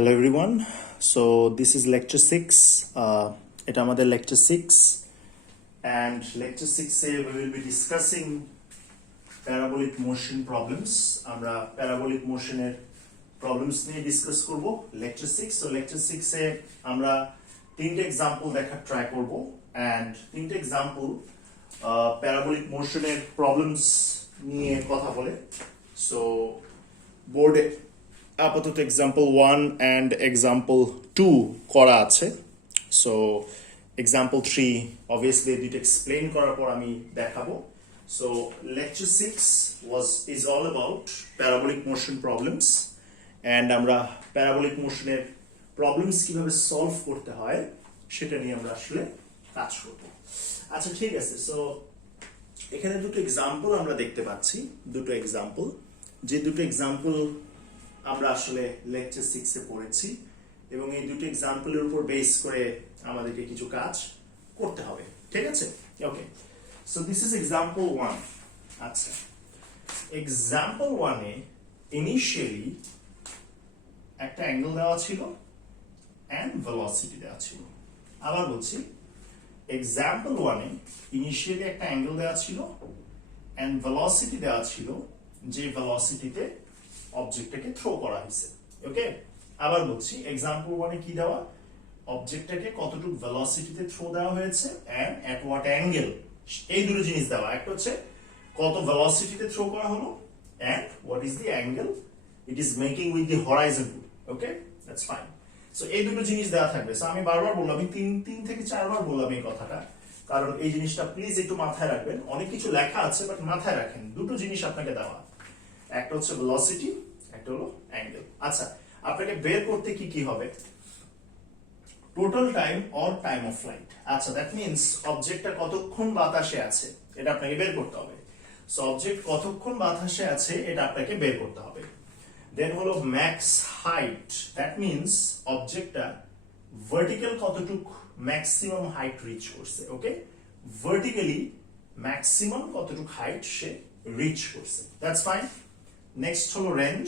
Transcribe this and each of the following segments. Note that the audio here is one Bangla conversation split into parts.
Hello everyone. So this is lecture 6. It's our lecture 6, and lecture 6 we will be discussing parabolic motion problems. আমরা parabolic motion এর problems নিয়ে ডিসকাস করব lecture 6. So lecture 6 এ আমরা তিনটে एग्जांपल দেখার ট্রাই করব, and তিনটে एग्जांपल parabolic motion এর problems নিয়ে কথা বলে। So বোর্ডে আপাতত example 1 and example 2 করা আছে। So example 3 obviously did explain করার পর আমি দেখাবো। So lecture 6 is all about parabolic motion problems, and আমরা parabolic motion এর problems কিভাবে সলভ করতে হয় সেটা নিয়ে আমরা আসলে কাজ করব। আচ্ছা ঠিক আছে। So এখানে দুটো एग्जांपल আমরা দেখতে পাচ্ছি, দুটো एग्जांपल, যে দুটো एग्जांपल আমরা আসলে লেকচার 6 এ পড়েছি, এবং এই দুটো एग्जांपल এর উপর বেস করে আমাদেরকে কিছু কাজ করতে হবে। ঠিক আছে? Okay. So this is example 1। আচ্ছা, एग्जांपल 1 এ ইনিশিয়ালি একটা অ্যাঙ্গেল দেওয়া ছিল এন্ড ভেলোসিটি দেওয়া ছিল। আবার বলছি, एग्जांपल 1 এ ইনিশিয়ালি একটা অ্যাঙ্গেল দেওয়া ছিল এন্ড ভেলোসিটি দেওয়া ছিল, যে ভেলোসিটিতে অবজেক্টটাকে থ্রো করা হয়েছে। ওকে, আবার বলছি, एग्जांपल 1 এ কি দেওয়া, অবজেক্টটাকে কতটুকু ভেলোসিটিতে থ্রো দেওয়া হয়েছে এন্ড এট হোয়াট অ্যাঙ্গেল, এই দুটো জিনিস দেওয়া। একটা হচ্ছে কত ভেলোসিটিতে থ্রো করা হলো and what is the angle it is making with the horizon. Okay, that's fine. So এই দুটো জিনিস দেওয়া থাকবে। সো আমি বারবার বললাম, আমি তিন থেকে চারবার বললাম এই কথাটা, কারণ এই জিনিসটা প্লিজ একটু মাথায় রাখবেন। অনেক কিছু লেখা আছে বাট মাথায় রাখেন, দুটো জিনিস আপনাকে দেওয়া, একটা হচ্ছে ভেলোসিটি, একটা হলো অ্যাঙ্গেল। আচ্ছা, আপনাকে বের করতে কি কি হবে, total time or time of flight. আচ্ছা, দ্যাট মিন্স অবজেক্টটা কতক্ষণ বাতাসে আছে এটা আপনাকে বের করতে হবে। সো অবজেক্ট কতক্ষণ বাতাসে আছে এটা আপনাকে বের করতে হবে। দেন হলো ম্যাক্স হাইট, দ্যাট মিন্স অবজেক্টটা ভার্টিক্যাল কতটুক ম্যাক্সিমাম হাইট রিচ করছে। ওকে, ভার্টিক্যালি ম্যাক্সিমাম কতটুক হাইট সে রিচ করছে, দ্যাটস ফাইন। নেক্সট হলো রেঞ্জ।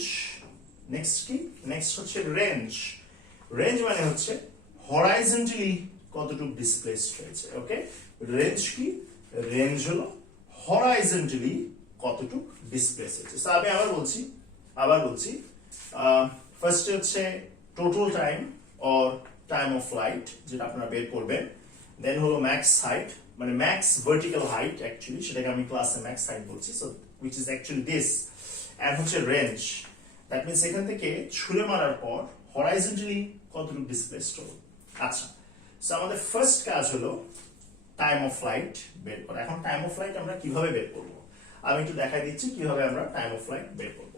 নেক্সট কি? নেক্সট হচ্ছে রেঞ্জ। রেঞ্জ মানে হচ্ছে হরাইজন্টালি কতটুকু ডিসপ্লেসড হয়েছে। ওকে, রেঞ্জ কি? রেঞ্জ হলো হরাইজন্টালি কতটুকু ডিসপ্লেস হয়েছে। সো আমি আবার বলছি, ফার্স্ট হচ্ছে total time or time of flight, যেটা আপনারা বের করবেন। দেন হলো ম্যাক্স হাইট, মানে ম্যাক্স ভার্টিক্যাল হাইট, অ্যাকচুয়ালি সেটাকে আমি ক্লাসে ম্যাক্স হাইট বলছি, so which is actually this, and হচ্ছে রেঞ্জ। দ্যাট মিন্স এখান থেকে ছুঁড়ে মারার পর হরাইজন্টালি কতটুকু ডিসপ্লেসড হলো। আচ্ছা, সো আমাদের ফার্স্ট কাজ হলো টাইম অফ ফ্লাইট বের করা। এখন টাইম অফ ফ্লাইট আমরা কিভাবে বের করব, আমি একটু দেখাই দিচ্ছি কিভাবে আমরা টাইম অফ ফ্লাইট বের করব।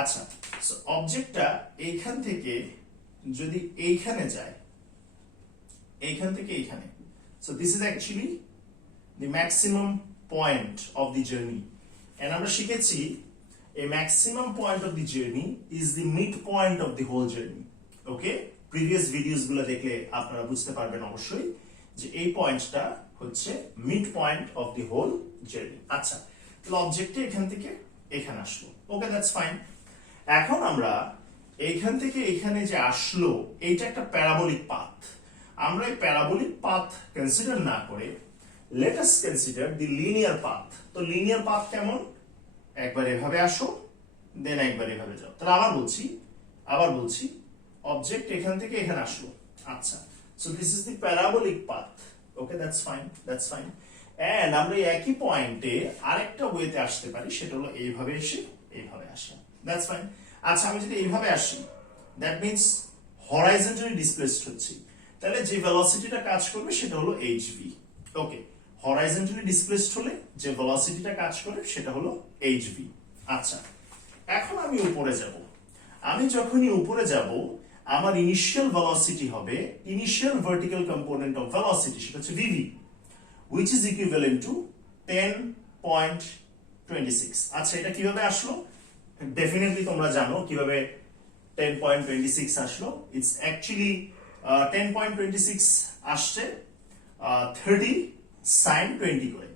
আচ্ছা, সো অবজেক্টটা এইখান থেকে যদি এইখানে যায়, এইখান থেকে এইখানে, so this is actually the maximum point of the journey, and আমরা শিখেছি a maximum point of the journey is the midpoint of the whole journey. Okay, previous videos গুলো দেখলে আপনারা বুঝতে পারবেন অবশ্যই যে এই পয়েন্টটা হচ্ছে mid point of the whole journey. আচ্ছা, তাহলে অবজেক্টটা এখান থেকে এখানে আসলো। Okay, that's fine. এখন আমরা এইখান থেকে এখানে যে আসলো, এইটা একটা প্যারাবোলিক পাথ। আমরা এই প্যারাবোলিক পাথ কনসিডার না করে let us consider the linear path. তো লিনিয়ার পাথ কেমন, একবার এভাবে আসো দেন একবার এভাবে যাও। তাহলে আবার বলছি অবজেক্ট এখান থেকে এখানে আসলো। আচ্ছা, so this is the parabolic path. Okay, that's fine. And আমরা একই পয়েন্টে আরেকটা ওয়েতে আসতে পারি, সেটা হলো এইভাবে এসে এইভাবে আসা, দ্যাটস ফাইন। আচ্ছা, আমি যদি এইভাবে আসি, দ্যাট মিন্স হরাইজন্টালি ডিসপ্লেসড হচ্ছে, তাহলে যে ভেলোসিটিটা কাজ করবে সেটা হলো hv। ওকে, হরাইজন্টালি ডিসপ্লেসড হলে যে ভেলোসিটিটা কাজ করে সেটা হলো hv। আচ্ছা, এখন আমি উপরে যাব। আমি যখনই উপরে যাব, আমার ইনিশিয়াল ভেলোসিটি হবে, initial vertical component of velocity, সেটা হচ্ছে vv, which is equivalent to 10.26। আচ্ছা, এটা কিভাবে আসলো? ডেফিনেটলি তোমরা জানো কিভাবে 10.26 আসলো। ইটস অ্যাকচুয়ালি 10.26 আসছে 30 sin 20 করে।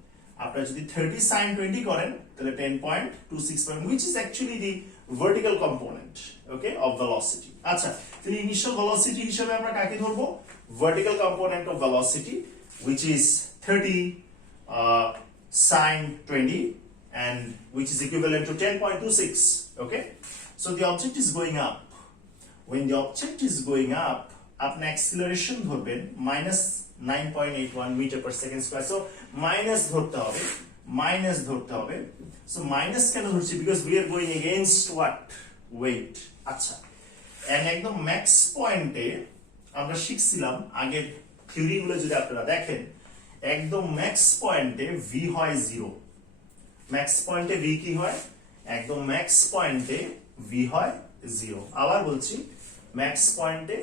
আপনারা যদি 30 sin 20 করেন তাহলে 10.26 পাবেন, which is actually the vertical component okay of velocity. আচ্ছা, তাহলে ইনিশিয়াল ভেলোসিটি হিসেবে আমরা কাকে ধরবো? Vertical component of velocity which is 30 sine 20 and which is equivalent to 10.26. Okay, so the object is going up. When the object is going up, আপনি acceleration ধরবেন minus 9.81 meter per second square. So minus ধরতে হবে. So minus কেন ধরছি? Because we are going against what? Weight. আচ্ছা, and একদম max point এ আমরা শিখছিলাম আগের থিওরি গুলো যদি আপনারা দেখেন, একদম ম্যাক্স পয়েন্টে ভি হয় 0। ম্যাক্স পয়েন্টে ভি কি হয়? একদম ম্যাক্স পয়েন্টে ভি হয় 0। আবার বলছি, ম্যাক্স পয়েন্টে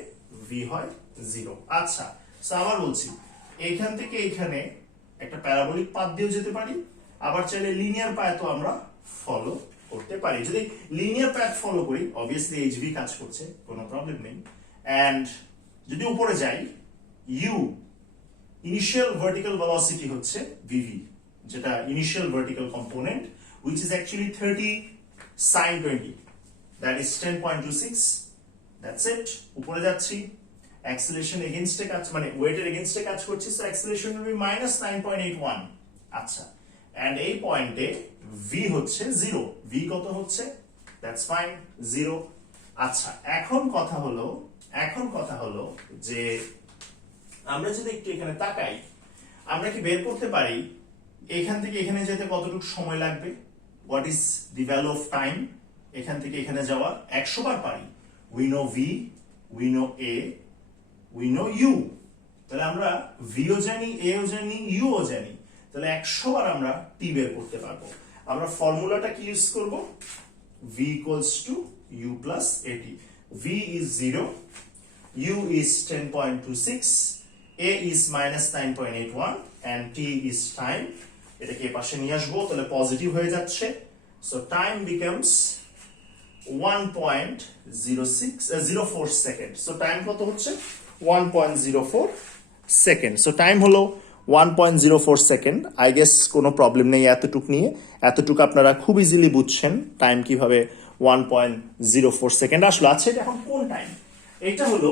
ভি হয় 0। আচ্ছা, সো আবার বলছি, এইখান থেকে এইখানে একটা প্যারাবোলিক পাথ দিয়েও যেতে পারি, আবার চাইলে লিনিয়ার পাথও আমরা ফলো করতে পারি। যদি লিনিয়ার পাথ ফলো করি, অবভিয়াসলি এইচভি কাজ করছে, কোনো প্রবলেম নেই। এন্ড যদি উপরে যাই, ইউ ইনিশিয়াল ভার্টিক্যাল ভেলোসিটি হচ্ছে ভিভি, যেটা initial vertical component which is actually 30 sin 20, that is 10.26. that's it। উপরে যাচ্ছি, অ্যাক্সিলারেশন এগেইনস্টে কাজ, মানে ওয়েটের এগেইনস্টে কাজ করছি, so acceleration will be minus 9.81। আচ্ছা, এন্ড এই পয়েন্টে ভি হচ্ছে 0। ভি কত হচ্ছে? That's fine, 0। আচ্ছা, এখন কথা হলো যে আমরা যদি একটু এখানে তাকাই, আমরা কি বের করতে পারি এখান থেকে এখানে যেতে কতটুকু সময় লাগবে? What is the value of time এখান থেকে এখানে যাওয়া? 100 বার পারি। We know v, we know a, we know u. তাহলে আমরা ভিও জানি, এও জানি, ইউও জানি, তাহলে 100 বার আমরা টি বের করতে পারবো। আমরা ফর্মুলাটা কি ইউজ করব? V equals to u plus a t. V is 0, u is 10.26, a is minus 9.81 and t is time। এটাকে পাশে নিয়ে আসবো, তাহলে পজিটিভ হয়ে যাচ্ছে। so time becomes 1.04 second. so time কত হচ্ছে? 1.04 সেকেন্ড। so time হলো 1.04 সেকেন্ড। আই গেস কোনো প্রবলেম নেই এতটুক নিয়ে, এতটুকু আপনারা খুব ইজিলি বুঝছেন টাইম কিভাবে 1.04 সেকেন্ড আসলো। আচ্ছা, এটা এখন কোন টাইম? এটা হলো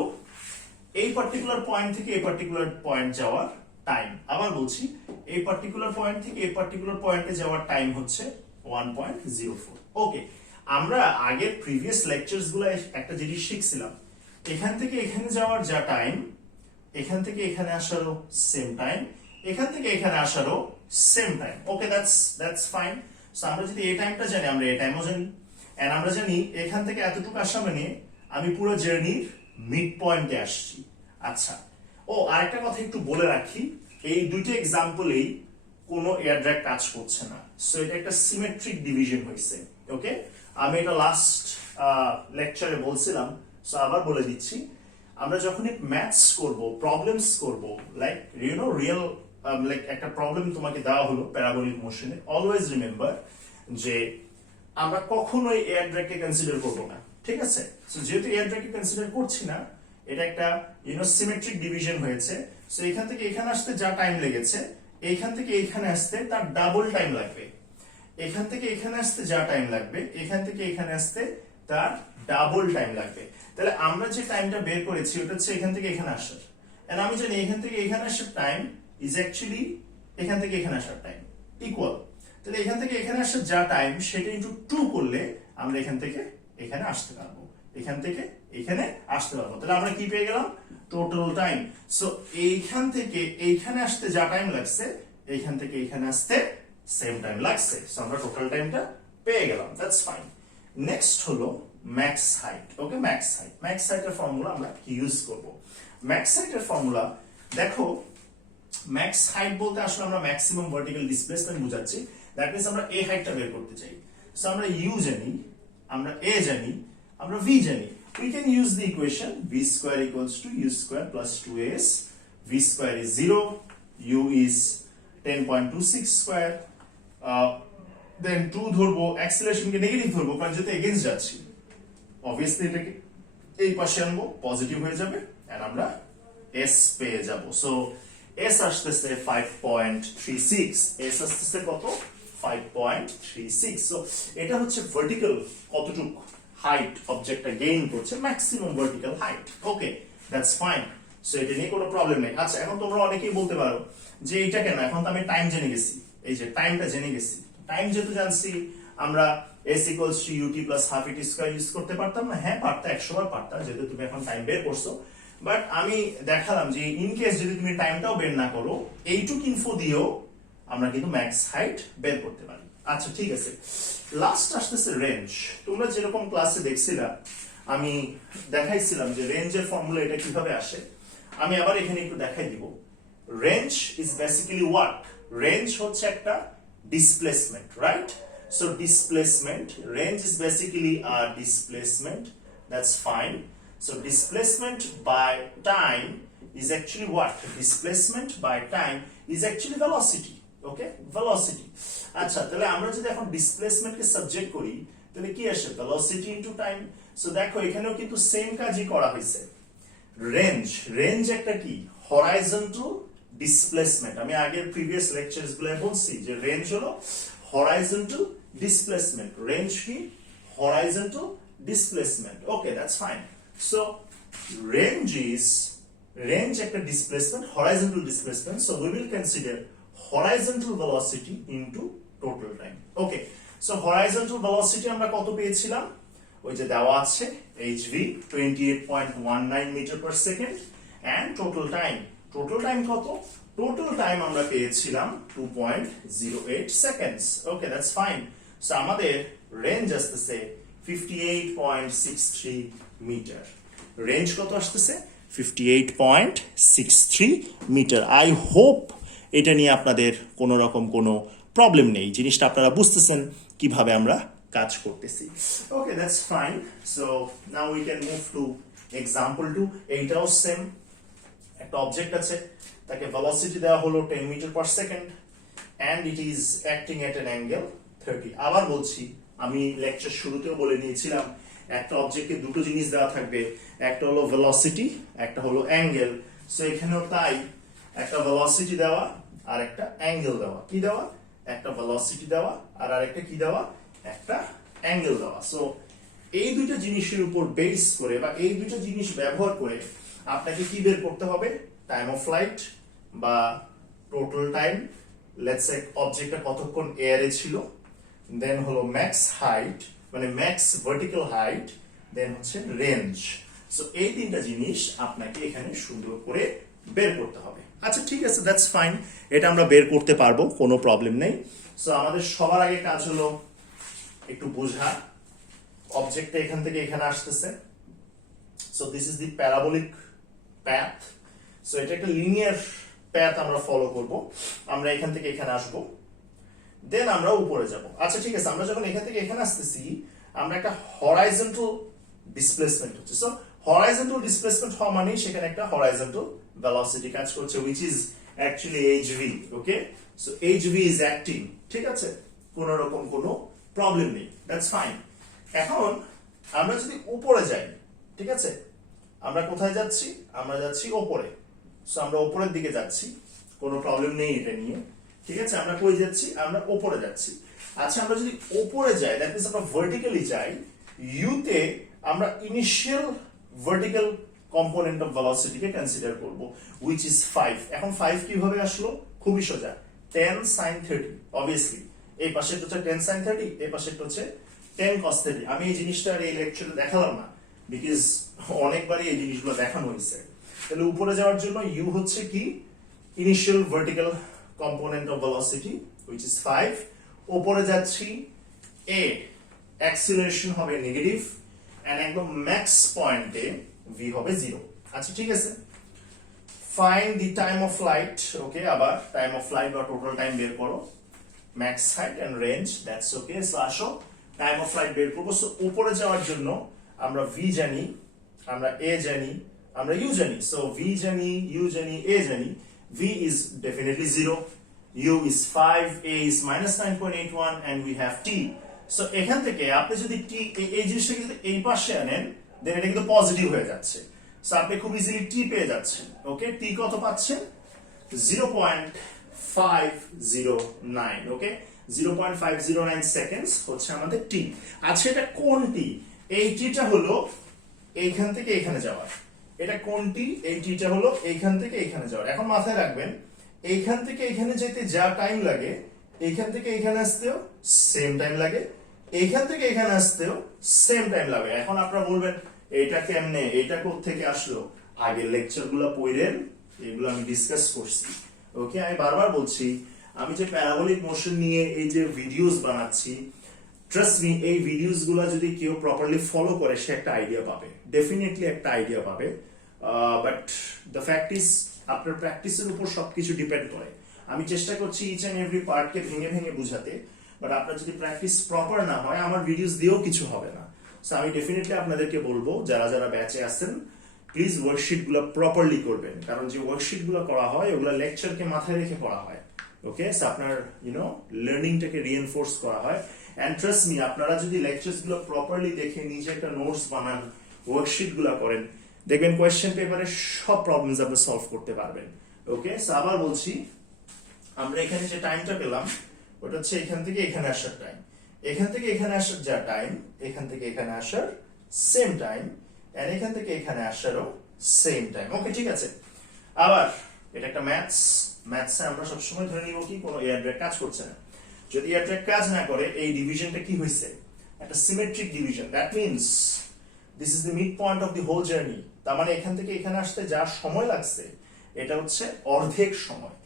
এই পার্টিকুলার পয়েন্ট থেকে এই পার্টিকুলার পয়েন্ট যাওয়ার টাইম। আবার বলছি, এই পার্টিকুলার পয়েন্ট থেকে এই পার্টিকুলার পয়েন্টে যাওয়ার টাইম হচ্ছে 1.04। ওকে, আমরা আগের প্রিভিয়াস লেকচারস গুলো একটা জিনিস শিখছিলাম, এখান থেকে এখানে যাওয়ার যা টাইম, এখান থেকে এখানে আসারও সেম টাইম, এখান থেকে এখানে আসারও same time. Okay, that's fine. So আমরা যদি এই টাইমটা জানি, আমরা এই টাইমও জানি, এন্ড আমরা জানি এখান থেকে এতটুকু আসা মানে আমি পুরো জার্নির মিড পয়েন্টে আসছি। আচ্ছা, ও আরেকটা কথা একটু বলে রাখি, এই দুইটা এক্সাম্পলেই কোনো এয়ার ড্র্যাগ কাজ করছে না। সো এটা একটা সিমেট্রিক ডিভিশন হয়েছে। ওকে, আমি এটা লাস্ট লেকচারে বলছিলাম, সো আবার বলে দিচ্ছি, আমরা যখনই ম্যাথস করব, প্রবলেমস করব, লাইক রিয়েল লাইক একটা প্রবলেম তোমাকে দেওয়া হলো প্যারাবোলিক মোশনে, অলওয়েজ রিমেম্বার যে আমরা কখনোই এয়ার ড্র্যাগকে কনসিডার করব না, ঠিক আছে? সো যেহেতু এয়ার ড্র্যাগকে কনসিডার করছি না, এটা একটা সিমেট্রিক ডিভিশন হয়েছে। সো এখান থেকে এখানে আসতে যা টাইম লেগেছে, এইখান থেকে এখানে আসতে তার ডাবল টাইম লাগবে। এখান থেকে এখানে আসতে যা টাইম লাগবে, এখান থেকে এখানে আসতে তার ডাবল টাইম লাগবে। তাহলে আমরা যে টাইমটা বের করেছি ওটা হচ্ছে এখান থেকে এখানে আসার, এন্ড আমি জানি এখান থেকে এখানে আসার টাইম ইজ অ্যাকচুয়ালি এখান থেকে এখানে আসার টাইম ইকুয়াল। তাহলে এখান থেকে এখানে আসার যা টাইম সেটা ইনটু 2 করলে আমরা এখান থেকে এখানে আসতে পারবো, এখান থেকে এখানে আসতে পারবো। তাহলে আমরা কি পেয়ে গেলাম? Total time. সো এইখান থেকে এইখানে আসতে যা টাইম লাগছে, এইখান থেকে এখানে আসতে সেম টাইম লাগছে। সো আমরা টোটাল টাইমটা পেয়ে গেলাম, দ্যাটস ফাইন। নেক্সট হলো ম্যাক্স হাইট। ওকে, ম্যাক্স হাইটের ফর্মুলা আমরা কি ইউজ করব? ম্যাক্স হাইটের ফর্মুলা দেখো, ম্যাক্স হাইট বলতে আসলে আমরা ম্যাক্সিমাম ভার্টিক্যাল ডিসপ্লেসমেন্ট বোঝাচ্ছি। দ্যাট মিন্স আমরা এ হাইটটা বের করতে চাই। সো আমরা ইউ জানি, আমরা এ জানি, আমরা ভি জানি। We can use the equation v square equals to u square plus 2as. V square is 0, u is 10.26 square. Then 2 ধরবো, acceleration কে নেগেটিভ ধরবো কারণ যেটা এগেইনস্ট যাচ্ছি, obviously এটাকে এই পাশে আনবো, পজিটিভ হয়ে যাবে এন্ড আমরা s পেয়ে যাব। সো s আসতেছে 5.36, s আসতেছে কত? 5.36 সো এটা হচ্ছে ভার্টিক্যাল কতটুকু হাইট অবজেক্টটা গেইন করছে maximum vertical height okay that's fine so এটা নিয়ে কোনো প্রবলেম নেই আচ্ছা এখন তোমরা অনেকেই বলতে পারো যে এটা কেন এখন তো আমি টাইম জেনে গেছি এই যে টাইমটা জেনে গেছি টাইম যেহেতু জানছি আমরা s equals to ut plus half it square use করতে পারতাম না হ্যাঁ পারতাম 100 বার পারতাম যেহেতু তুমি এখন টাইম বের করছো বাট আমি দেখালাম যে ইন কেস যদি তুমি টাইমটাও বের না করো এইটুক ইনফো দিয়েও আমরা কিন্তু ম্যাক্স হাইট বের করতে পারি আচ্ছা ঠিক আছে লাস্ট আসতেছে রেঞ্জ তোমরা যেরকম ক্লাসে দেখছিলা আমি দেখাইছিলাম যে রেঞ্জের ফর্মুলা এটা কিভাবে আসে আমি আবার এখানে একটু দেখাই দিব range is basically what range হচ্ছে একটা displacement right so displacement range is basically a displacement that's fine so displacement by time is actually what displacement by time is actually velocity okay velocity আচ্ছা তাহলে আমরা যদি এখন ডিসপ্লেসমেন্ট কে সাবজেক্ট করি তাহলে কি আসে velocity into time so দেখো এখানেও কিন্তু সেম কাজই করা হয়েছে রেঞ্জ একটা কি হরাইজন্টাল ডিসপ্লেসমেন্ট আমি আগের প্রিভিয়াস লেকচারস গুলোয় বলছি যে রেঞ্জ হলো horizontal displacement range ki horizontal displacement okay that's fine so range ekta displacement horizontal displacement so we will consider horizontal velocity into total time okay so horizontal velocity আমরা কত পেয়েছিলাম ওই যে দেওয়া আছে hv 28.19 meter per second and total time কত total time আমরা পেয়েছিলাম 2.08 seconds okay that's fine so আমাদের range আসতেছে 58.63 মিটার range কত আসতেছে 58.63 মিটার I hope এটা নিয়ে আপনাদের কোনো রকম কোনো প্রবলেম নেই জিনিসটা আপনারা বুঝতেছেন কিভাবে আমরা কাজ করতেছি okay that's fine so now we can move to example 2 এইটাও সেম একটা অবজেক্ট আছে তাকে velocity দেওয়া হলো 10 metre per second and it is acting at an angle 30 আবার বলছি আমি লেকচার শুরুতেও বলে নিয়েছিলাম একটা অবজেক্টকে দুটো জিনিস দেওয়া থাকবে একটা হলো velocity একটা হলো অ্যাঙ্গেল সো এখানেও তাই একটা velocity দেওয়া আর একটা অ্যাঙ্গেল দেওয়া কি দেওয়া একটা velocity দেওয়া আর আরেকটা কি দেওয়া একটা অ্যাঙ্গেল দেওয়া সো এই দুটো জিনিসের উপর বেস করে বা এই দুটো জিনিস ব্যবহার করে আপনাকে কি বের করতে হবে টাইম অফ ফ্লাইট বা টোটাল টাইম লেটস সে অবজেক্টটা কতক্ষণ এয়ারে ছিল দেন হলো ম্যাক্স হাইট মানে ম্যাক্স ভার্টিক্যাল হাইট দেন হচ্ছে রেঞ্জ সো এই তিনটা জিনিস আপনাকে এখানে সুন্দর করে বের করতে হবে আচ্ছা ঠিক আছে দ্যাটস ফাইন এটা আমরা বের করতে পারবো কোনো প্রবলেম নেই সো আমাদের সবার আগে কাজ হলো একটু বোঝা অবজেক্টটা এখান থেকে এখানে আসতেছে so this is the parabolic path so এটা একটা লিনিয়ার প্যাথ আমরা ফলো করব আমরা এখান থেকে এখানে আসব দেন আমরা উপরে যাব আচ্ছা ঠিক আছে আমরা যখন এখান থেকে এখানে আসতেছি আমরা একটা হরাইজন্টাল ডিসপ্লেসমেন্ট হচ্ছে সো হরাইজন্টাল ডিসপ্লেসমেন্ট হওয়া মানে সেখানে একটা হরাইজন্টাল ভেলোসিটি কাজ করছে which is actually hv okay so hv is acting ঠিক আছে কোনো রকম কোনো প্রবলেম নেই দ্যাটস ফাইন এখন আমরা যদি উপরে যাই ঠিক আছে আমরা কোথায় যাচ্ছি আমরা যাচ্ছি উপরে সো আমরা উপরের দিকে যাচ্ছি কোনো প্রবলেম নেই এটা নিয়ে ঠিক আছে আমরা কই যাচ্ছি আমরা উপরে যাচ্ছি আচ্ছা আমরা যদি উপরে যাই দ্যাট মিন্স আমরা ভার্টিক্যালি যাই ইউ তে আমরা initial vertical component of velocity K consider করব which is 5 এখন 5 কিভাবে আসলো খুবই সোজা 10 sin 30 obviously এই পাশেরটা হচ্ছে 10 sin 30 এই পাশেরটা হচ্ছে 10 cos 30 আমি এই জিনিসটা এই লেকচারে দেখালাম না বিকজ অনেকবারই এই জিনিসগুলো দেখানো হয়েছে তাহলে উপরে যাওয়ার জন্য ইউ হচ্ছে কি initial vertical component of velocity which is 5 উপরে যাচ্ছি a অ্যাক্সিলারেশন হবে নেগেটিভ এন্ড একদম ম্যাক্স পয়েন্টে v হবে 0 আচ্ছা ঠিক আছে find the time of flight okay আবার টাইম অফ ফ্লাইট বা টোটাল টাইম বের করো max height and range that's okay so আসো টাইম অফ ফ্লাইট বের করব সো উপরে যাওয়ার জন্য আমরা v জানি আমরা a জানি আমরা u জানি সো v জানি u জানি a জানি v is definitely 0 u is 5 a is -9.81 and we have t so এখান থেকে আপনি যদি t এই জিনিসটাকে যদি এই পাশে আনেন দেন এটা কিন্তু পজিটিভ হয়ে যাচ্ছে সো আপনি খুব ইজিলি t পেয়ে যাচ্ছেন ওকে t কত পাচ্ছেন 0.509 ওকে 0.509 সেকেন্ডস হচ্ছে আমাদের টি। আচ্ছা এটা কোন টি? এই টিটা হলো এইখান থেকে এখানে যাওয়ার। এটা কোন টি? এই টিটা হলো এইখান থেকে এখানে যাওয়ার। এখন মাথায় রাখবেন এইখান থেকে এখানে যেতে যা টাইম লাগে এইখান থেকে এখানে আসতেও সেম টাইম লাগে, এইখান থেকে এখানে আসতেও সেম টাইম লাগে। এখন আপনারা বলবেন এটা কেমনে, এটা কোথা থেকে আসলো? আগে লেকচারগুলো পড়েন, এগুলো আমি ডিসকাস করছি। ওকে, আমি বারবার বলছি আমি যে প্যারাবোলিক মোশন নিয়ে এই যে ভিডিওস বানাচ্ছি, ট্রাস্ট মি এই ভিডিওস গুলো যদি কেউ প্রপারলি ফলো করে সে একটা আইডিয়া পাবে, ডেফিনেটলি একটা আইডিয়া পাবে। বাট দ্য ফ্যাক্ট ইজ আপনার প্র্যাকটিসের উপর সবকিছু ডিপেন্ড করে। আমি চেষ্টা করছি ইচ এন্ড এভরি পার্টকে ভেঙে ভেঙে বুঝাতে, বাট আপনার যদি প্র্যাকটিস প্রপার না হয় আমার ভিডিওস দিয়েও কিছু হবে না। সো আমি ডেফিনেটলি আপনাদেরকে বলবো যারা যারা ব্যাচে আছেন প্লিজ ওয়ার্কশিট গুলো প্রপারলি করবেন, কারণ যে ওয়ার্কশিট গুলো করা হয় ওগুলো লেকচারকে মাথায় রেখে করা হয়। ওকে, সো আপনার লার্নিংটাকে রিএনফোর্স করা হয়। এন্ড ট্রাস্ট মি আপনারা যদি লেকচারস গুলো প্রপারলি দেখে নিজে একটা নোটস বানান, ওয়ার্কশিট গুলো করেন, দেখবেন কোয়েশ্চেন পেপারে সব প্রবলেমস আপনি সলভ করতে পারবেন। ওকে, সো আবার বলছি আমরা এখানে যে টাইমটা পেলাম ওটা হচ্ছে এখান থেকে এখানে আসার টাইম, এখান থেকে এখানে আসার যা টাইম এখান থেকে এখানে আসার সেম টাইম, এন্ড এখান থেকে এখানে আসারও সেম টাইম। ওকে, ঠিক আছে। আবার এটা একটা ম্যাথসে আমরা সবসময় ধরে নিব কি কোনো এয়ার ড্র্যাগ কাজ করছে না। যদি এয়ার ড্র্যাগ কাজ না করে এই ডিভিশনটা কি হয়েছে? একটা symmetric division. That means this is the mid point of the whole journey. তার মানে এখান থেকে এখানে আসতে যা সময় লাগছে এটা হচ্ছে অর্ধেক সময়।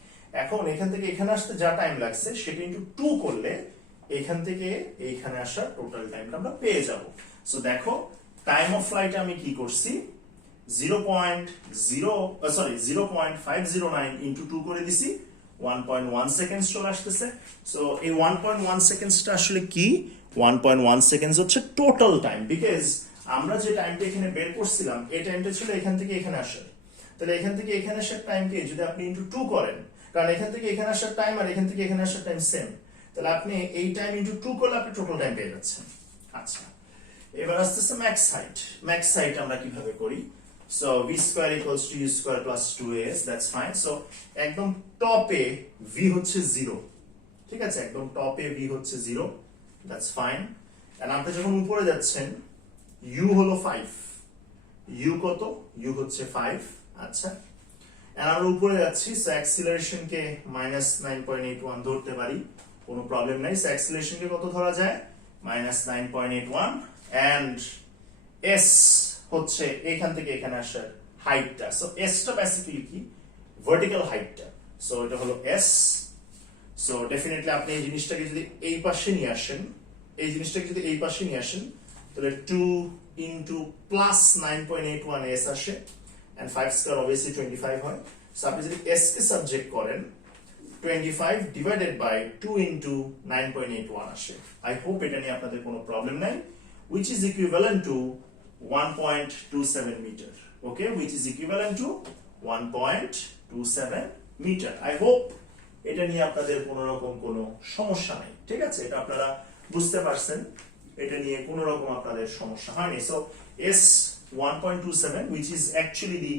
এখন এখান থেকে এখানে আসতে যা টাইম লাগছে সেটা ইনটু 2 করলে এখান থেকে এইখানে আসার টোটাল টাইমটা আমরা পেয়ে যাব। সো দেখো টাইম অফ ফ্লাইট আমি কি করছি 0.509 ইনটু 2 করে দিছি, 1.1 সেকেন্ডস চলে আসতেছে। সো এই 1.1 সেকেন্ডসটা আসলে কি? 1.1 সেকেন্ডস হচ্ছে টোটাল টাইম, বিকজ আমরা যে টাইমটা এখানে বের করছিলাম এই টাইমটা ছিল এখান থেকে এখানে আসার। তাহলে এখান থেকে এখানে আসার টাইমকে যদি আপনি ইনটু 2 করেন, কারণ এখান থেকে এখানে আসার টাইম আর এখান থেকে এখানে আসার টাইম সেম, তাহলে আপনি এই টাইম ইনটু 2 করলে আপনি টোটাল টাইম পেয়ে যাচ্ছেন। আচ্ছা, এবার আসতেছে ম্যাক্স হাইট। ম্যাক্স হাইট আমরা কিভাবে করি? So v square equals to u square plus 2as, that's fine. So একদম টপে v হচ্ছে 0, ঠিক আছে? একদম টপে v হচ্ছে 0, that's fine. and আপনি যখন উপরে যাচ্ছেন u হলো 5, u কত? u হচ্ছে 5, আচ্ছা। and আমরা উপরে যাচ্ছি, সো অ্যাক্সিলারেশন কে -9.81 ধরতে পারি, কোনো প্রবলেম নাই। সো অ্যাক্সিলারেশন কে কত ধরা যায়? -9.81, and s হচ্ছে এখান থেকে এখানে আসার হাইটটা। সো s টা বেসিক্যালি কি? ভার্টিক্যাল হাইটটা। সো এটা হলো s। সো ডেফিনেটলি আপনি এই জিনিসটাকে যদি এই পাশে নিয়ে আসেন, এই জিনিসটাকে যদি এই পাশে নিয়ে আসেন তাহলে 2 ইনটু প্লাস 9.81 s আসে, and 5 স্কয়ার obviously 25 হয়। সো আপনি যদি s কে সাবজেক্ট করেন 25 ডিভাইডেড বাই 2 ইনটু 9.81 আসে। আই হোপ এটা নিয়ে আপনাদের কোনো প্রবলেম নাই, which is equivalent to 1.27 meter. Okay, which is equivalent to 1.27 meter. I hope এটা নিয়ে আপনাদের কোনো রকম কোনো সমস্যা নাই, ঠিক আছে? এটা আপনারা বুঝতে পারছেন, এটা নিয়ে কোনো রকম আপনাদের সমস্যা হয়নি। So s 1.27 which is actually the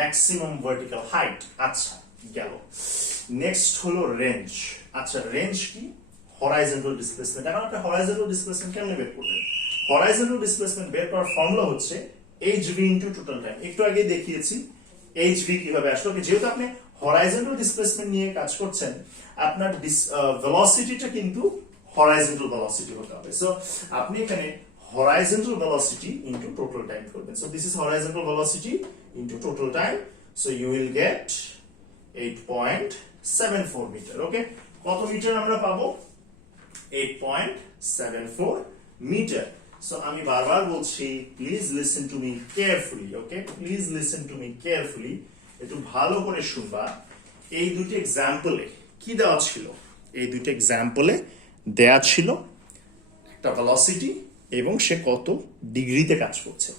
maximum vertical height. আচ্ছা, গেল। নেক্সট হলো রেঞ্জ। আচ্ছা, রেঞ্জ কি? Horizontal displacement. এখন আপনি হরাইজন্টাল ডিসপ্লেসমেন্ট কেমনে বের করবেন? হরাইজন্টাল ডিসপ্লেসমেন্ট বের করার ফর্মুলা হচ্ছে hv ইনটু টোটাল টাইম। একটু আগে দেখিয়েছি hv কিভাবে আসলো। যেহেতু আপনি হরাইজন্টাল ডিসপ্লেসমেন্ট নিয়ে কাজ করছেন, আপনার ভেলোসিটিটা কিন্তু হরাইজন্টাল ভেলোসিটি হতে হবে। সো আপনি এখানে horizontal velocity into total time করবেন। So this is horizontal velocity into total time. So you will get 8.74 meter. Okay, কত মিটার আমরা পাবো? 8.74 মিটার। So আমি বারবার বলছি, please listen to me carefully. Okay, please listen to me carefully. একটু ভালো করে শুনবা। এই দুটি এক্সাম্পলে কি দেওয়া ছিল? এই দুটি এক্সাম্পলে দেয়া ছিল একটা ভেলোসিটি এবং সে কত ডিগ্রিতে কাজ করছে।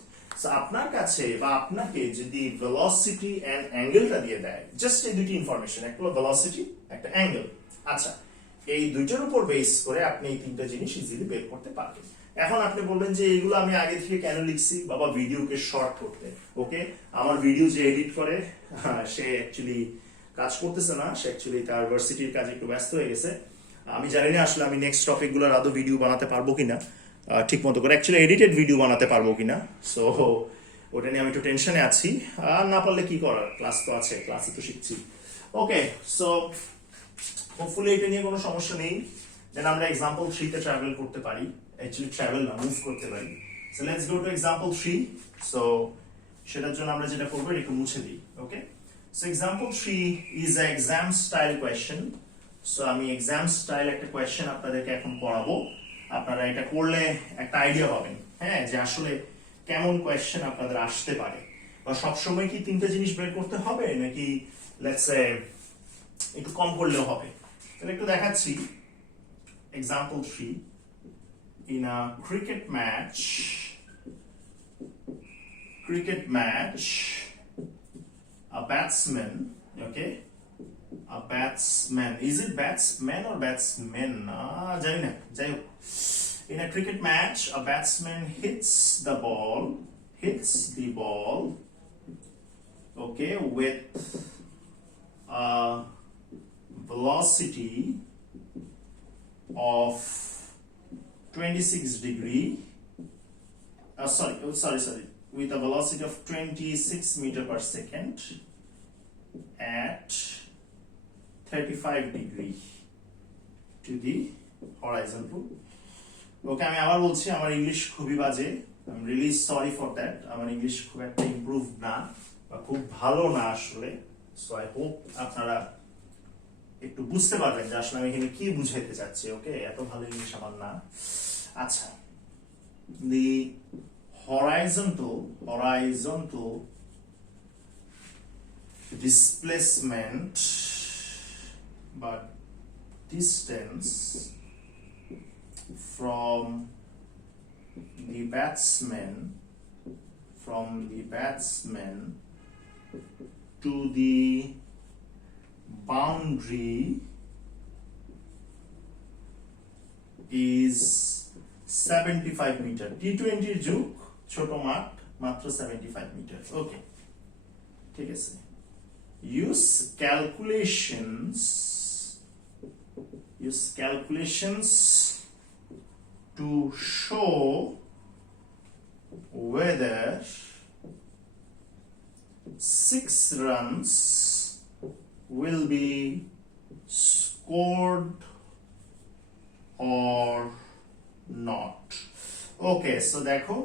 সো আপনার কাছে বা আপনাকে যদি ভেলোসিটি এন্ড অ্যাঙ্গেলটা দিয়ে দেয়, জাস্ট এই দুটি ইনফরমেশন, একটা হলো ভেলোসিটি, একটা অ্যাঙ্গেল। আচ্ছা, এই দুইটার উপর বেস করে আপনি এই তিনটা জিনিস ইজিলি বের করতে পারবেন। এখন আপনি বলবেন যে এইগুলো আমি আগে থেকে কেন লিখছি? বাবা, ভিডিওকে শর্ট করতে। ওকে, আমার ভিডিও যে এডিট করে সে অ্যাকচুয়ালি কাজ করতেছে না, সে অ্যাকচুয়ালি তার ভার্সিটির কাজে একটু ব্যস্ত হয়ে গেছে। আমি জানি না আসলে আমি নেক্সট টপিকগুলোর আদৌ ভিডিও বানাতে পারবো কিনা ঠিক মতো করে, অ্যাকচুয়ালি এডিটেড ভিডিও বানাতে পারবো কিনা। সো ওটা নিয়ে আমি একটু টেনশনে আছি। আর না পারলে কি করার, ক্লাস তো আছে, ক্লাসে তো শিখছি। ওকে, সো হোপফুলি এটা নিয়ে কোনো সমস্যা নেই। দেন আমরা এক্সাম্পল 3 তে ট্রাভেল করতে পারি, অ্যাকচুয়ালি ট্রাভেল না, মুভ করতে পারি। So let's go to example 3। So সেটার জন্য আমরা যেটা করবো, এটা একটু মুছে দিই। Okay, so example 3 is a exam style question. So আমি এক্সাম স্টাইল একটা কোয়েশ্চেন আপনাদেরকে এখন পড়াবো। আপনারা এটা করলে একটা আইডিয়া পাবেন, হ্যাঁ, যে আসলে কেমন কোয়েশ্চেন আপনাদের আসতে পারে। বা সবসময় কি 3টে জিনিস বের করতে হবে, নাকি লেটস সে একটু কম করলেও হবে। তাহলে একটু দেখাচ্ছি। Example 3, in a cricket match, a batsman, okay, a batsman, is it batsman or batsmen? জানি না, যাই হোক। In a cricket match, a batsman hits the ball, okay, with a velocity of 26 degree, sorry, with a velocity of 26 meter per second at 35 degree to the horizontal. ওকে, আমি আবার বলছি, আমার ইংলিশ খুবই বাজে, I am really sorry for that. আমার ইংলিশ খুব একটা ইমপ্রুভ না, বা খুব ভালো না আসলে। সো আই হোপ আপনারা একটু বুঝতে পারবেন যে আসলে আমি এখানে কি বুঝাইতে চাচ্ছি। ওকে, এত ভালো ইংলিশ আমার না। আচ্ছা, the horizontal displacement but distance from the batsman to the boundary is 75 meter. T20 যুগ, ছোট মাঠ, মাত্র 75 মিটার। ওকে, ঠিক আছে। Use calculations to show whether 6 runs will be scored or not. Okay, so দেখো,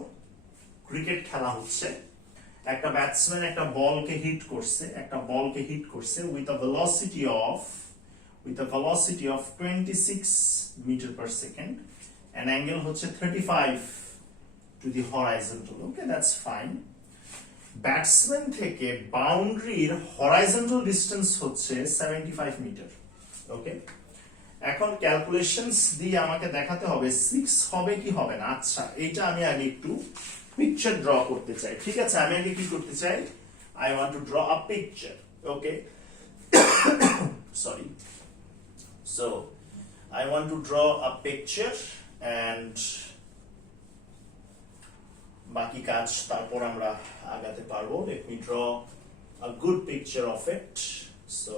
ক্রিকেট খেলা হচ্ছে, একটা ব্যাটসম্যান একটা বলকে হিট করছে with a velocity of 26 meter per second, and angle হচ্ছে 35 to the horizontal. Okay, that's fine. Batsman থেকে বাউন্ডারির হরাইজন্টাল ডিসটেন্স হচ্ছে 75 মিটার। ওকে, এখন ক্যালকুলেশনস দিয়ে আমাকে দেখাতে হবে 6 হবে কি হবে না। আচ্ছা, এইটা আমি আগে একটু পিকচার ড্র করতে চাই। ঠিক আছে, আমি আগে কি করতে চাই, I want to draw a picture. Okay, sorry, so I want to draw a picture, and বাকি কাজ তারপর আমরা আগাতে পারবো। Let me draw a good picture of it, so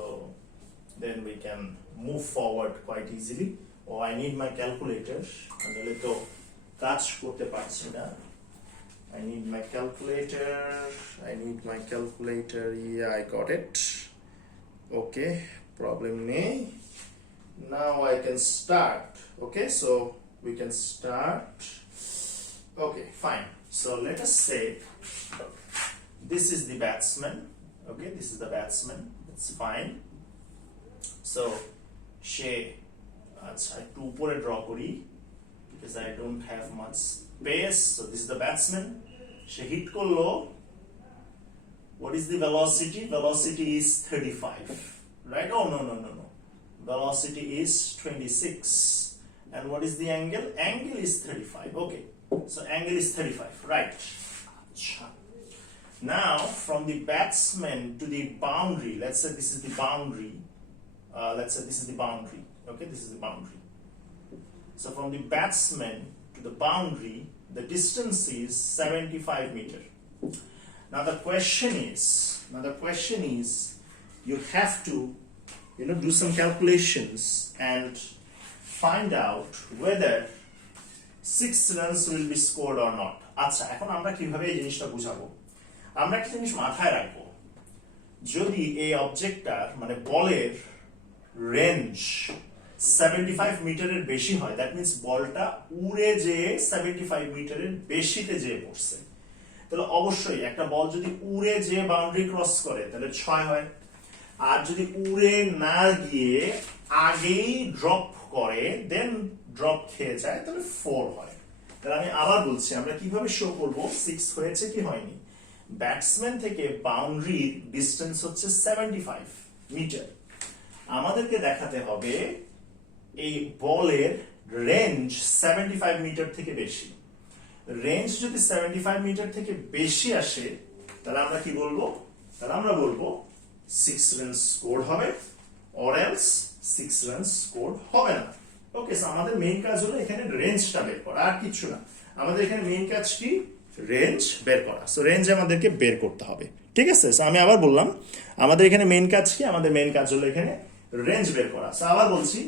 then we can move forward quite easily. Oh, I need my calculator. নাহলে তো কাজ করতে পারছি না। I need my calculator. Yeah, I got it. Okay, problem নেই। Now I can start. Okay, so we can start. Okay, fine. So let us say this is the batsman. Okay, this is the batsman. It's fine. So সে, আচ্ছা একটু উপরে ড্র করি because I don't have much space. So this is the batsman. সে হিট করলো। What is the velocity? Velocity is 35, right? Oh, no. Velocity is 26. And what is the angle? Angle is 35. Okay, so angle is 35, right? Now from the batsman to the boundary, let's say this is the boundary. Okay, this is the boundary. So from the batsman to the boundary, the distance is 75 meter. Now the question is, you have to, do some calculations and find out whether 6 runs will be scored or not. আচ্ছা, এখন আমরা কিভাবে এই জিনিসটা বুঝাবো? আমরা একটা জিনিস মাথায় রাখবো, যদি এই অবজেক্টটার মানে বলের রেঞ্জ 75 মিটারের বেশি হয়, দ্যাট মিন্স বলটা উড়ে যেয়ে 75 মিটারের বেশিতে যেয়ে পড়ছে, তাহলে অবশ্যই একটা বল যদি উড়ে যেয়ে বাউন্ডারি ক্রস করে তাহলে 6 হয়, আর যদি উড়ে না গিয়ে আগেই ড্রপ করে দেন ড্রপ খেয়ে যায় তাহলে 4 হয়। তাহলে আমি আবার বলছি, আমরা কিভাবে শো করব 6 হয়েছে কি হয়নি। ব্যাটসম্যান থেকে বাউন্ডারির ডিসটেন্স হচ্ছে 75 মিটার, আমাদেরকে দেখাতে হবে এই বলের রেঞ্জ 75 মিটার থেকে বেশি। রেঞ্জ যদি 75 মিটার থেকে বেশি আসে তাহলে আমরা কি বলবো? তাহলে আমরা বলবো 6 রান স্কোর হবে, অর এলস 6 রান স্কোর হবে না। ওকে, সো আমাদের মেইন কাজ হলো এখানে রেঞ্জটা বের করা, আর কিছু না। আমাদের এখানে মেইন কাজ কি? রেঞ্জ বের করা। সো রেঞ্জ আমাদেরকে বের করতে হবে, ঠিক আছে? সো আমি আবার বললাম, আমাদের এখানে মেইন কাজ কি? আমাদের মেইন কাজ হলো এখানে রেঞ্জ বের করা। সো আবার বলছি,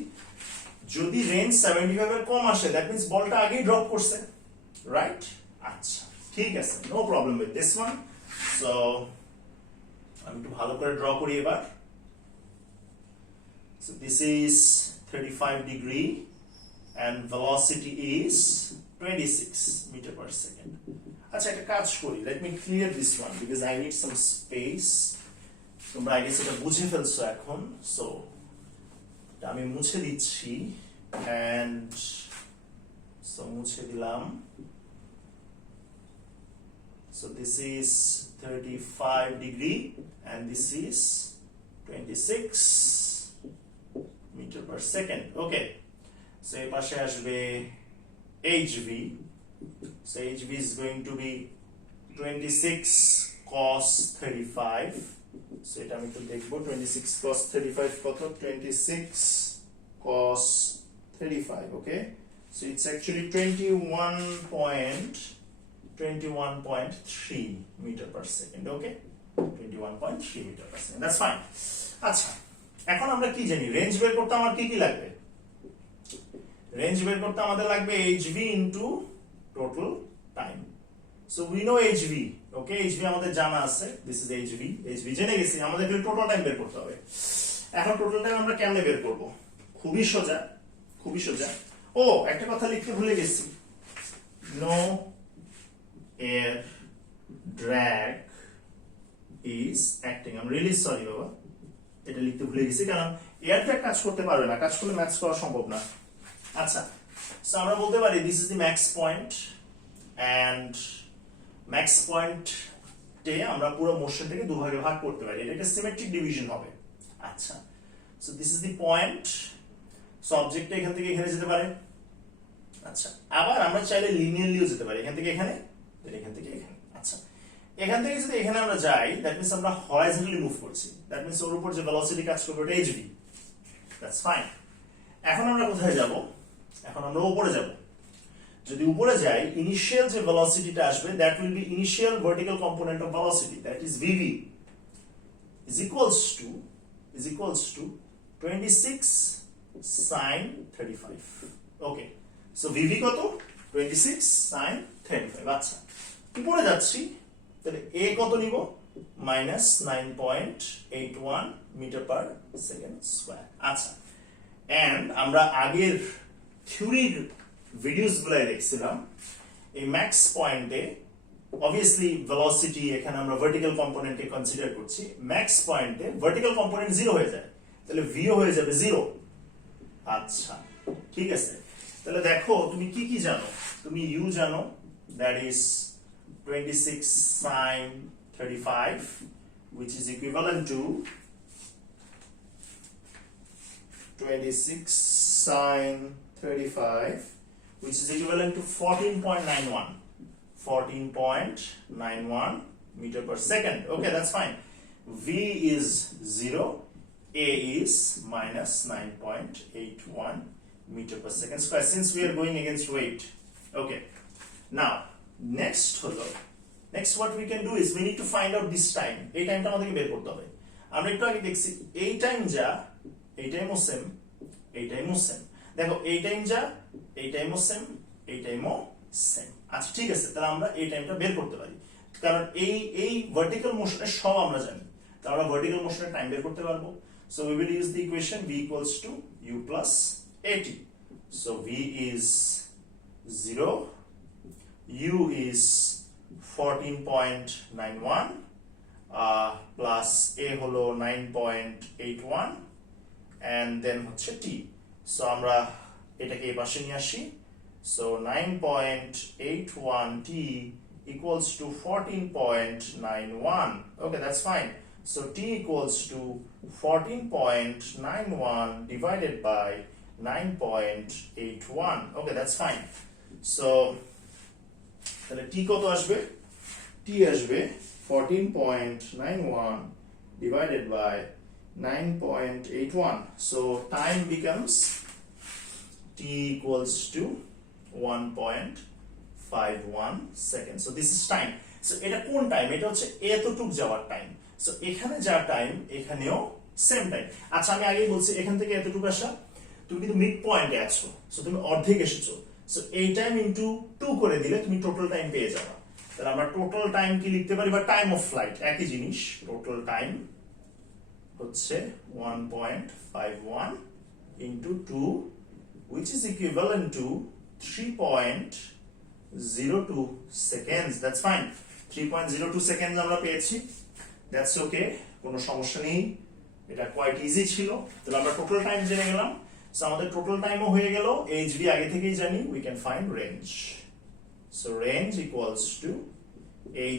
যদি রেঞ্জ 75 এর কম আসে দ্যাট মিন্স বলটা আগেই ড্রপ করছে, রাইট? আচ্ছা, ঠিক আছে, no problem with this one. So আমি একটু ভালো করে ড্র করি এবার। So this is 35 degree and velocity is 26 meter per second. আচ্ছা, একটা কাজ করি, let me clear this one because I need some space. তোমরা আগে সেটা বুঝে ফেলছো এখন, so আমি মুছে দিচ্ছি and so মুছে দিলাম। So this is 35 degree and this is 26 meter per second. Okay, so এই পাশে আসবে HV. So HV is going to be 26 cos 35. So এটা আমি একটু দেখবো, 26 cos 35 কত? 26 cos 35. Okay, so it's actually 21.3 meter per second. Okay, 21.3 meter per second. That's fine. আচ্ছা, এখন আমরা কি জানি? রেঞ্জ বের করতে আমার কি কি লাগবে? রেঞ্জ বের করতে আমাদের লাগবে HV into total time. So we know HV, okay? HV আমাদের জানা আছে, দিস ইজ HV জেনে গেছি, আমাদের টোটাল টাইম বের করতে হবে। এখন টোটাল টাইম আমরা কেমনে বের করব? খুবই সোজা, খুবই সোজা। ও, একটা কথা লিখতে ভুলে গেছি, no air drag is acting. I am really sorry বাবা, এটা লিখতে ভুলে গেছি, কারণ এয়ারটা কাজ করতে পারবে না, কাজ করলে ম্যাচ করা সম্ভব না। আচ্ছা, সো আমরা বলতে পারি this is the max point, and max পয়েন্টে আমরা পুরো মোশনটাকে দুভাগে ভাগ করতে পারি, এটা একটা সিমেট্রিক ডিভিশন হবে। আচ্ছা, so this is the point, so অবজেক্টটা এখান থেকে এখানে যেতে পারে। আচ্ছা, আবার আমরা চাইলে লিনিয়ারলিও যেতে পারি, এখান থেকে এখানে, এখান থেকে এখানে। আচ্ছা, এখান থেকে যদি এখানে আমরা যাই দ্যাট মিন্স আমরা হরাইজন্টালি মুভ করছি, দ্যাট মিন্স ওর উপর যে ভেলোসিটি কাজ করবে ওটা HV, দ্যাটস ফাইন। এখন আমরা কোথায় যাব? এখন আমরা উপরে যাব। যদি উপরে যাই, ইনিশিয়াল যে ভেলোসিটিটা আসবে that will be initial vertical component of velocity, that is VV is equals to 26 sin 35. Okay, so VV কত? 26 sin 35। আচ্ছা, উপরে যাচ্ছি, তাহলে A কত নিব? -9.81 মিটার পার সেকেন্ড স্কয়ার। আচ্ছা, এন্ড আমরা আগের থিওরির ভিডিওস গুলাই দেখছিলাম, এই ম্যাক্স পয়েন্টে অবভিয়াসলি ভেলোসিটি এখানে আমরা ভার্টিক্যাল কম্পোনেন্টকে কনসিডার করছি, ম্যাক্স পয়েন্টে ভার্টিক্যাল কম্পোনেন্ট 0 হয়ে যায়, তাহলে V ও হয়ে যাবে 0। আচ্ছা, ঠিক আছে, তাহলে দেখো তুমি কি কি জানো? তুমি U জানো, that is 26 sin 35, which is equivalent to 26 sin 35, which is equivalent to 14.91 meter per second. Okay, that's fine. V is 0, A is -9.81 meter per second square, since we are going against weight. Okay, now next what we can do is we need to find out this time. এই টাইমটা আমাদেরকে বের করতে হবে। আমরা একটু আগে দেখছি এই টাইম যা, এই টাইমও সেম, এই টাইমও সেম, দেখো এই টাইম যা, এই টাইমও সেম, এই টাইমও সেম। আচ্ছা ঠিক আছে, তাহলে আমরা এই টাইমটা বের করতে পারি, কারণ এই ভার্টিক্যাল মোশনের সব আমরা জানি, তাহলে আমরা ভার্টিক্যাল মোশনের টাইম বের করতে পারবো। So we will use the equation v equals to u plus at. So v is 0, u is 14.91 plus a হলো 9.81 and then হচ্ছে t. So আমরা এটাকে এই পাশে নিয়ে আসি। So 9.81 t equals to 14.91. Okay, that's fine. So t equals to 14.91 divided by 9.81. Okay, that's fine. So তাহলে t কত আসবে? t আসবে 14.91 divided by 9.81. So time becomes t equals to 1.51 seconds. So this is time. So এটা কোন টাইম? এটা হচ্ছে এতটুক যাওয়ার টাইম। সো এখানে যা টাইম এখানেও সেম টাইম। আচ্ছা আমি আগেই বলছি এখান থেকে এতটুকু আসা, তুমি কিন্তু মিড পয়েন্টে আছো, সো তুমি অর্ধেক এসেছো। সো এই টাইম ইনটু 2 করে দিলে তুমি টোটাল টাইম পেয়ে যাবে। তাহলে আমরা টোটাল টাইম কি লিখতে পারি, বা টাইম অফ ফ্লাইট একই জিনিস, টোটাল টাইম হচ্ছে 1.51 into 2 which is equivalent to 3.02 seconds. That's fine. 3.02 seconds আমরা পেয়েছি। That's okay, কোনো সমস্যা নেই, এটা কোয়াইট ইজি ছিল। তাহলে আমরা টোটাল টাইম জেনে গেলাম। সো আমাদের টোটাল টাইমও হয়ে গেল, hv আগে থেকেই জানি, we can find range. So range equals to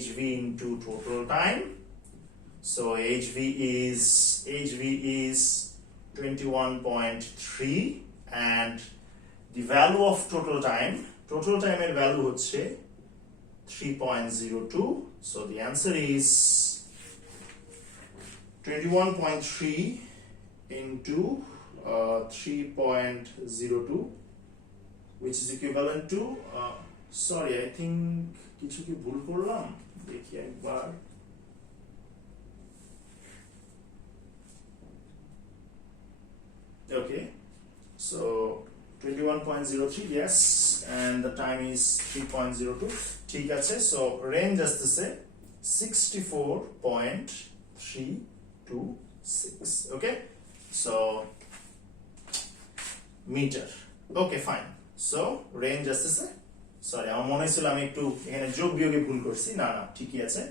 hv into total time. So hv is 21.3 and the value of total time এর ভ্যালু হচ্ছে 3.02. So the answer is 21.3 into 3.02 which is equivalent to sorry, I think কিছু কি ভুল করলাম, দেখি একবার। Okay, so 21.03, yes, and the time is 3.02. ঠিক আছে, so range আসতেছে 64.326. Okay, so meter. Okay, fine. So range আসতেছে, সরি আমার মনে হয়েছিল আমি একটু এখানে যোগ বিয়োগে ভুল করছি, না না ঠিকই আছে।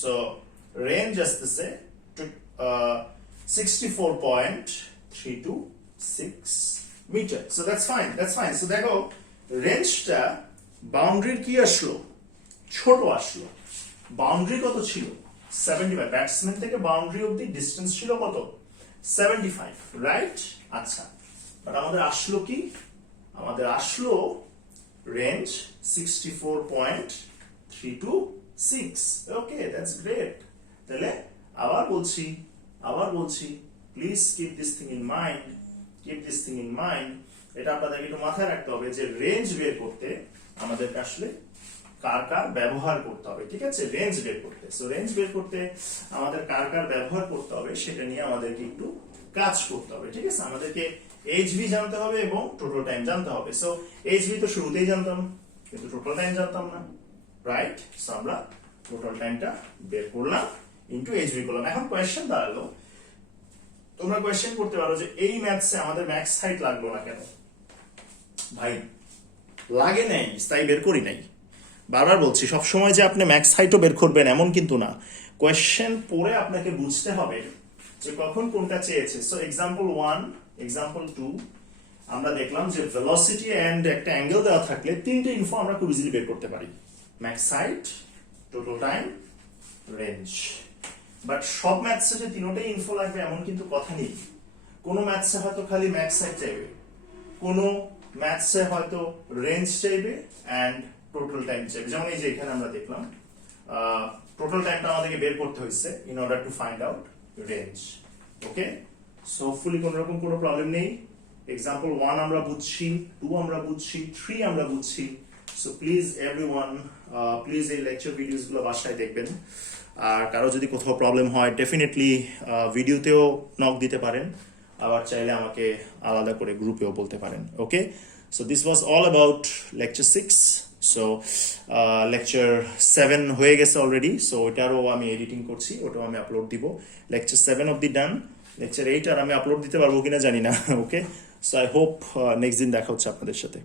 So range আসতেছে 64.326 metre. So that's fine, that's fine. So দেখো রেঞ্জটা বাউন্ডারির কি আসলো, ছোট আসলো। বাউন্ডারি কত ছিল? 75। ব্যাটসম্যান থেকে বাউন্ডারি অবধি ডিসটেন্স ছিল কত? 75, রাইট? আচ্ছা, বাট আমাদের আসলো কি? আমাদের আসলো রেঞ্জ 64.326. Okay, that's great. তাহলে আবার বলছি please keep this thing in mind. এটা আপনাদেরকে একটু মাথায় রাখতে হবে যে রেঞ্জ বের করতে আমাদেরকে আসলে কার ব্যবহার করতে হবে, ঠিক আছে? রেঞ্জ বের করতে, সো রেঞ্জ বের করতে আমাদের কার ব্যবহার করতে হবে সেটা নিয়ে আমাদেরকে একটু কাজ করতে হবে, ঠিক আছে? আমাদেরকে hv জানতে হবে এবং টোটাল টাইম জানতে হবে। সো hv তো শুরুতেই জানতাম, কিন্তু টোটাল টাইম জানতাম না, রাইট? সো আমরা টোটাল টাইমটা বের করলাম, ইনটু hv করলাম। এখন কোয়েশ্চেন দাঁড়ালো, তোমরা কোয়েশ্চেন করতে পারো যে এই ম্যাথসে আমাদের ম্যাক্স হাইট লাগলো না কেন? ভাই লাগে নাই, তাই বের করি নাই। বারবার বলছি, সব সময় যে আপনি ম্যাক্স হাইটও বের করবেন এমন কিন্তু না। কোয়েশ্চেন পড়ে আপনাকে বুঝতে হবে যে কখন কোনটা চেয়েছে। সো এক্সাম্পল 1, এক্সাম্পল 2 আমরা দেখলাম যে ভেলোসিটি এন্ড একটা অ্যাঙ্গেল দেওয়া থাকলে তিনটে ইনফো আমরা খুব ইজিলি বের করতে পারি, max height, total time, range. But সব ম্যাথসে যে তিনটাই ইনফো লাগবে এমন কিন্তু কথা নেই। কোনো ম্যাথসে হয়তো খালি ম্যাক্স হাইট চাইবে, কোনো ম্যাথসে হয়তো রেঞ্জ চাইবে এন্ড টোটাল টাইম চাইবে। যেমন এই যে এখানে আমরা দেখলাম টোটাল টাইমটা আমাদেরকে বের করতে হয়েছে in order to find out range. Okay, so hopefully কোনো রকম কোনো প্রবলেম নেই। এক্সাম্পল 1 আমরা বুঝছি, 2 আমরা বুঝছি, 3 আমরা বুঝছি। সো প্লিজ এভরিওয়ান, প্লিজ এই লেকচার ভিডিওস গুলো বাসায় দেখবেন। আর কারো যদি কোথাও প্রবলেম হয় ডেফিনেটলি ভিডিওতেও নক দিতে পারেন, আবার চাইলে আমাকে আলাদা করে গ্রুপেও বলতে পারেন। Okay, so this was all about lecture 6। So lecture 7 হয়ে গেছে অলরেডি, সো ওইটারও আমি এডিটিং করছি, ওটাও আমি আপলোড দিব। লেকচার 7 অব্দি ডান, লেকচার 8 আর আমি আপলোড দিতে পারবো কিনা জানি না। ওকে, সো আই হোপ নেক্সট দিন দেখা হচ্ছে আপনাদের সাথে।